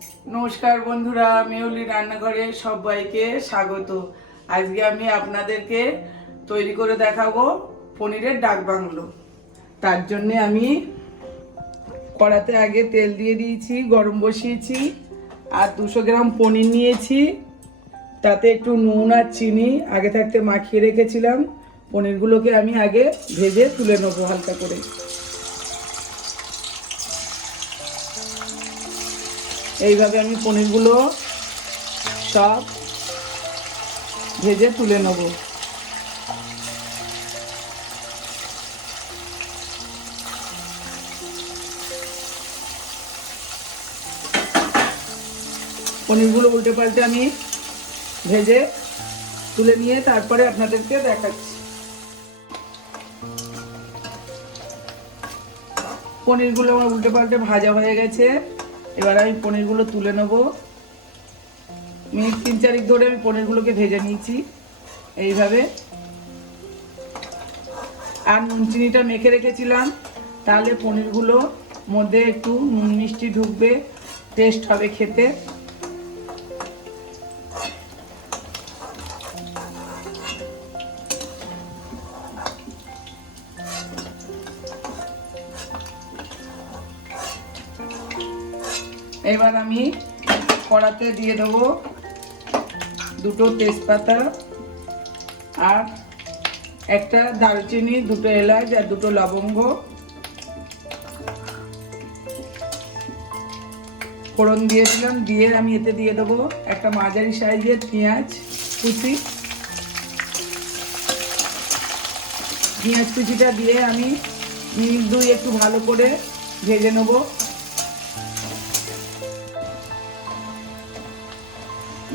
নমস্কার বন্ধুরা, মেহুলি রান্নাঘরে সবাইকে স্বাগত। আজকে আমি আপনাদেরকে তৈরি করে দেখাবো পনিরের ডাক বাংলো। তার জন্যে আমি কড়াতে আগে তেল দিয়ে দিয়েছি, গরম বসিয়েছি, আর 200 গ্রাম পনির নিয়েছি। তাতে একটু নুন আর চিনি আগে থাকতে মাখিয়ে রেখেছিলাম। পনিরগুলোকে আমি আগে ভেজে তুলে নেবো হালকা করে। এইভাবে আমি পনিরগুলো সব ভেজে তুলে নেব। পনিরগুলো উল্টে পাল্টে আমি ভেজে তুলে নিয়ে তারপরে আপনাদেরকে দেখাচ্ছি। পনিরগুলো আমার উল্টে পাল্টে ভাজা হয়ে গেছে। এবার আমি পনিরগুলো তুলে নেব। মিনিট 3-4 ধরে আমি পনিরগুলোকে ভেজে নিয়েছি এইভাবে। আর নুন চিনিটা মেখে রেখেছিলাম, তাহলে পনিরগুলো মধ্যে একটু নুন মিষ্টি ঢুকবে, টেস্ট হবে খেতে। এবার আমি কড়াতে দিয়ে দেবো 2টো তেজপাতা আর একটা দারুচিনি, 2টো এলাচ আর 2টো লবঙ্গ ফোড়ন দিয়ে দিলাম। দিয়ে আমি এতে দিয়ে দেবো একটা মাঝারি সাইজের পেঁয়াজ কুচি। পেঁয়াজ কুচিটা দিয়ে আমি মিনিট 2 একটু ভালো করে ভেজে নেবো।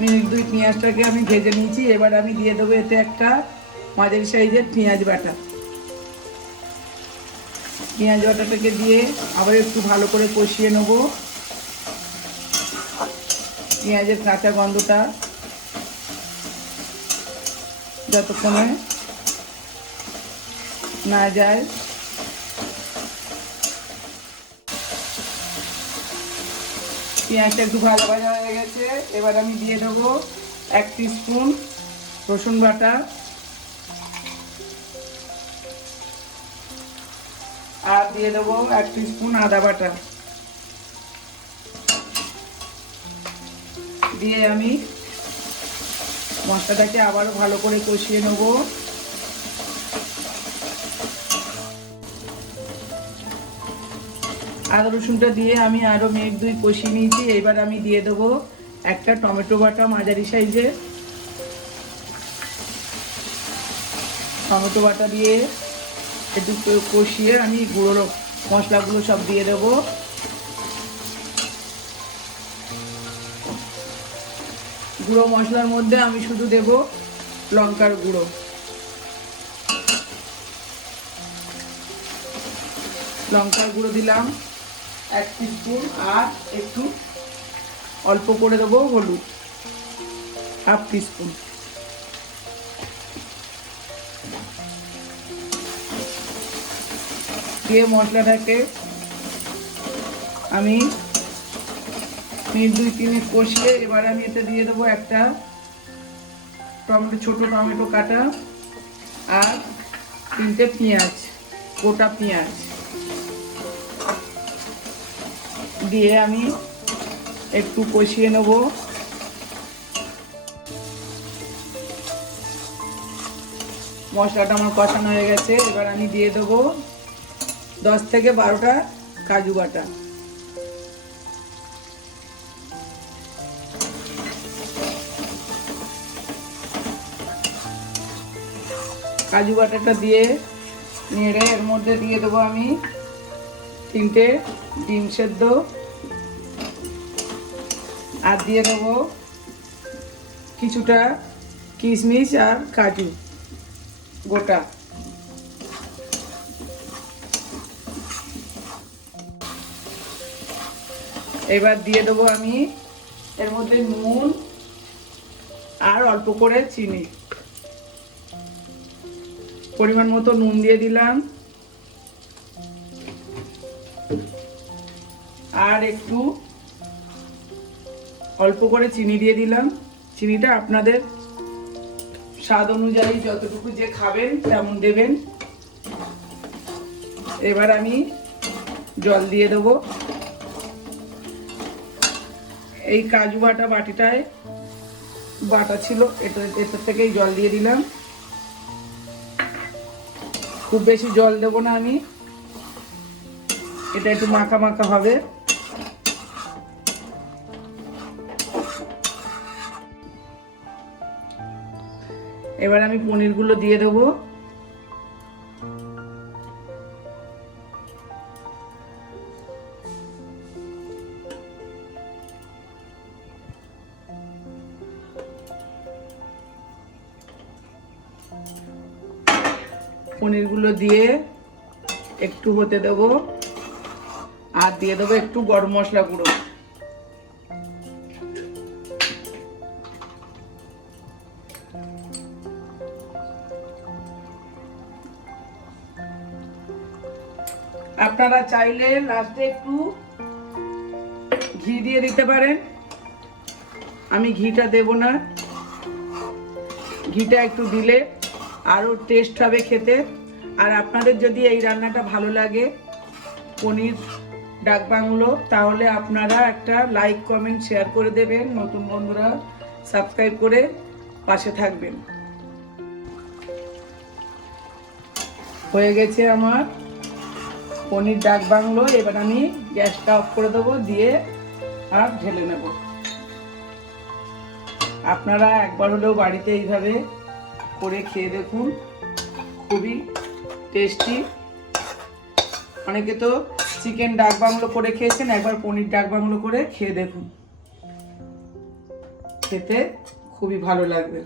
মিনিট 2 পেঁয়াজটাকে আমি ভেজে নিয়েছি। এবার আমি দিয়ে দেবো এতে একটা মাঝারি সাইজের পেঁয়াজ বাটা। পেঁয়াজ বাটাটাকে দিয়ে আবার একটু ভালো করে কষিয়ে নেব, পেঁয়াজের কাঁচা গন্ধটা যতক্ষণে না যায়। পেঁয়াজটা একটু ভালো ভাজা হয়ে গেছে। এবার আমি দিয়ে দেবো 1 টিস্পুন রসুন বাটা আর দিয়ে দেবো 1 টিস্পুন আদা বাটা। দিয়ে আমি মশলাটাকে আবারও ভালো করে কষিয়ে নেব। আদা রসুনটা দিয়ে আমি আরও মিনিট 2 কষিয়ে নিয়েছি। এবার আমি দিয়ে দেবো একটা টমেটো বাটা মাঝারি সাইজের। টমেটো বাটা দিয়ে একটু কষিয়ে আমি গুঁড়ো মশলাগুলো সব দিয়ে দেবো। গুঁড়ো মশলার মধ্যে আমি শুধু দেব লঙ্কার গুঁড়ো। লঙ্কার গুঁড়ো দিলাম 1 টিস্পুন আর একটু অল্প করে দেবো হলুদ 1/2 টিস্পুন। দিয়ে মশলাটাকে আমি মিনিট 2-3 কষিয়ে এবার আমি এতে দিয়ে দেবো একটা টমেটো, ছোট টমেটো কাটা আর 3টে পেঁয়াজ, গোটা পেঁয়াজ দিয়ে আমি একটু কষিয়ে নেব। মশলাটা আমার কষানো হয়ে গেছে। এবার আমি দিয়ে দেবো 10 থেকে 12টা কাজু বাটা। কাজু বাটাটা দিয়ে নেড়ে এর মধ্যে দিয়ে দেবো আমি 3টে ডিম সেদ্ধ আর দিয়ে দেবো কিছুটা কিশমিশ আর কাজু গোটা। এবার দিয়ে দেবো আমি এর মধ্যে নুন আর অল্প করে চিনি, পরিমাণ মতো নুন দিয়ে দিলাম আর একটু অল্প করে চিনি দিয়ে দিলাম। চিনিটা আপনাদের স্বাদ অনুযায়ী যতটুকু যে খাবেন তেমন দেবেন। এবার আমি জল দিয়ে দেবো। এই কাজু বাটা বাটিটায় বাটা ছিল, এটার থেকেই জল দিয়ে দিলাম। খুব বেশি জল দেবো না আমি, এটা একটু মাখা মাখা হবে। এবার আমি পনিরগুলো দিয়ে দেবো। পনিরগুলো দিয়ে একটু হতে দেবো, আর দিয়ে দেবো একটু গরম মশলা গুঁড়ো। আপনারা চাইলে লাস্টে একটু ঘি দিয়ে দিতে পারেন, আমি ঘিটা দেব না। ঘিটা একটু দিলে আরও টেস্ট হবে খেতে। আর আপনাদের যদি এই রান্নাটা ভালো লাগে পনির ডাক বাংলো, তাহলে আপনারা একটা লাইক কমেন্ট শেয়ার করে দেবেন। নতুন বন্ধুরা সাবস্ক্রাইব করে পাশে থাকবেন। হয়ে গেছে আমার পনির ডাক বাংলো। এবার আমি গ্যাসটা অফ করে দেবো, দিয়ে আর ঢেলে নেব। আপনারা একবার হলেও বাড়িতে এইভাবে করে খেয়ে দেখুন, খুবই টেস্টি। অনেকে তো চিকেন ডাক বাংলো করে খেয়েছেন, একবার পনির ডাক বাংলো করে খেয়ে দেখুন, খেতে খুবই ভালো লাগবে।